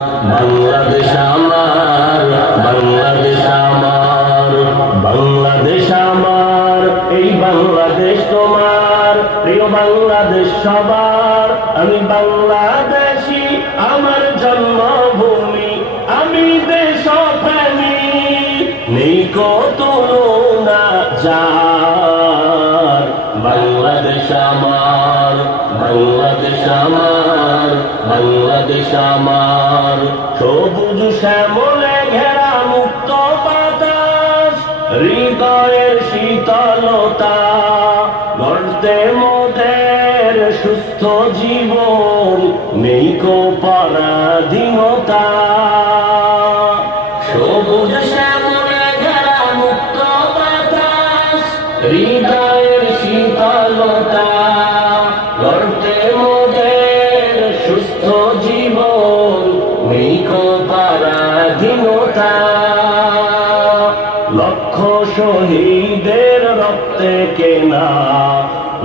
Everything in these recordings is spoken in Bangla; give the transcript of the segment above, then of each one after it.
বাংলাদেশ আমার, বাংলাদেশ আমার, বাংলাদেশ আমার, এই বাংলাদেশ তোমার, প্রিয় বাংলাদেশ সবার। আমি বাংলাদেশী, আমার জন্মভূমি, আমি দেশপ্রেমী, নেই কত তুলনা যার। বাংলাদেশ আমার, বাংলাদেশ আমার, বাংলাদেশ আমার, সবুজ শ্যামলে ঘেরা মুক্ত বাতাস, হৃদয়ের শীতলতা, গর্তে মোদের সুস্থ জীবন, নেই কো পরাধীনতা। সবুজ শ্যামলে ঘেরা মুক্ত বাতাস, হৃদয়ের শীতলতা, গর্তে মোদের সুস্থ জীবন, নেই কো পরাধীনতা। লক্ষ শহীদের রক্তে কেনা,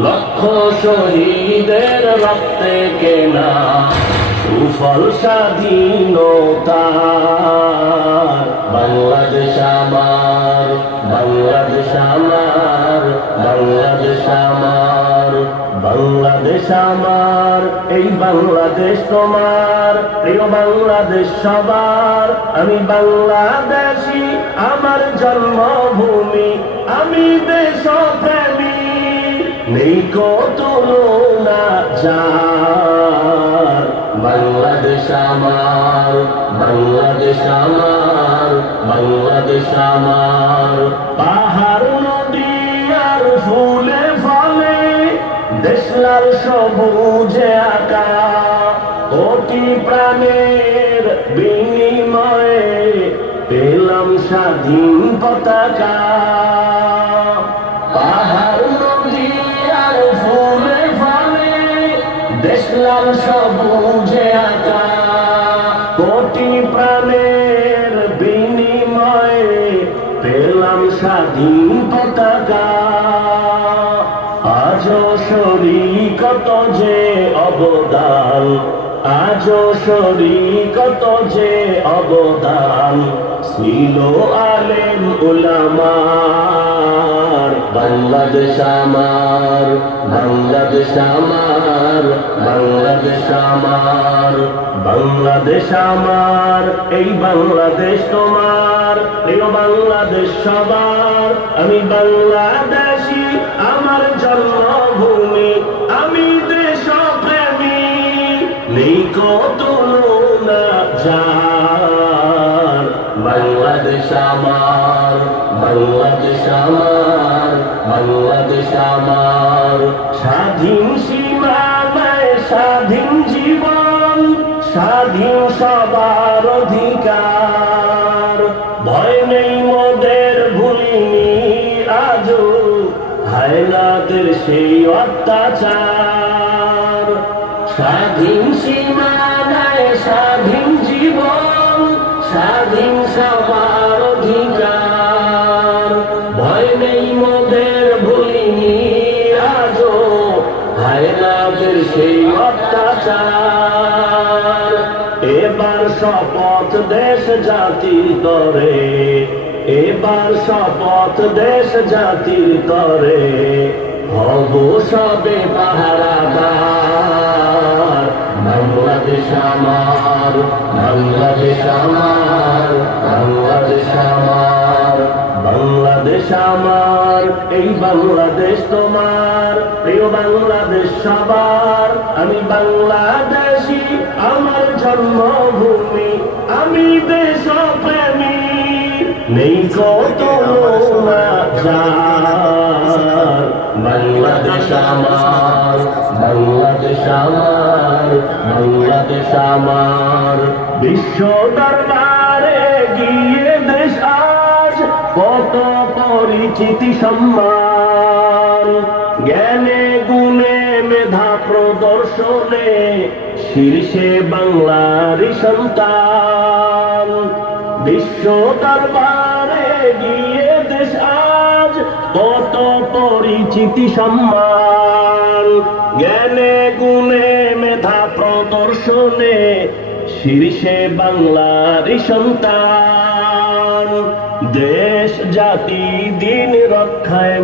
লক্ষ শহীদের রক্তে কেনা, সুফল স্বাধীনতা। বাংলাদেশ আমার, বাংলাদেশ আমার, বাংলাদেশ আমার, বাংলাদেশ আমার, এই বাংলাদেশ তোমার, প্রিয় বাংলাদেশ সবার। আমি বাংলাদেশী, আমার জন্মভূমি, আমি দেশপ্রেমী, নেই কো তুলনা যার। বাংলাদেশ আমার, বাংলাদেশ আমার, বাংলাদেশ আমার, পাহাড় নদী আর ফুলে ফলে, দেশ লাল সবুজে আঁকা, কোটি প্রাণের বিনিময়ে পেলাম স্বাধীন পতাকা। পাহাড় নদী আর ফুলে ফলে, দেশ লাল সবুজে আঁকা, কোটি প্রাণের বিনিময়ে পেলাম স্বাধীন পতাকা। আজও শরীকত যে অবদান, আজও শরীকত যে অবদান, ছিল আলেম উলামার। বাংলাদেশ আমার, বাংলাদেশ আমার, বাংলাদেশ আমার, বাংলাদেশ আমার, এই বাংলাদেশ তোমার, প্রিয় বাংলাদেশ সবার। আমি বাংলাদেশী, আমার জন্মভূমি, আমি দেশপ্রেমী, নেই কো তুলনা যার। বাংলাদেশ আমার, বাংলাদেশ আমার, বাংলাদেশ আমার, স্বাধীন সীমানায় স্বাধীন জীবন, স্বাধীন সবার অধিকার। ভয় নেই মোদের, ভুলিনি আজও হায়নাদের সেই অত্যাচার। স্বাধীন সীমানায় স্বাধীন জীবন, স্বাধীন সবার অধিকার। ভয় নেই মোদের, ভুলিনি আজও হায়নাদের সেই অত্যাচার। এবার শপথ দেশ জাতির তরে, এবার শপথ দেশ জাতির তরে, হব সবে পাহারাদার। বাংলাদেশ আমার, বাংলাদেশ আমার, বাংলাদেশ আমার, বাংলাদেশ আমার, এই বাংলাদেশ তোমার, প্রিয় বাংলাদেশ সবার। আমি বাংলাদেশী, আমার জন্মভূমি, আমি দেশপ্রেমী, নেই কো তুলনা যার। বাংলাদেশ আমার, বাংলাদেশ আমার, বাংলাদেশ আমার, বিশ্ব দরবারে গিয়ে দেশ আজ কত পরিচিতি সম্মান। জ্ঞানে গুণে মেধা প্রদর্শনে শীর্ষে বাংলারই সন্তান। বিশ্ব দরবারে গিয়ে দেশ আজ কত পরিচিতি সম্মান। জ্ঞানে গুণে মেধা প্রদর্শনে শীর্ষে বাংলারই সন্তান, দেশ জাতি দিন রক্ষায়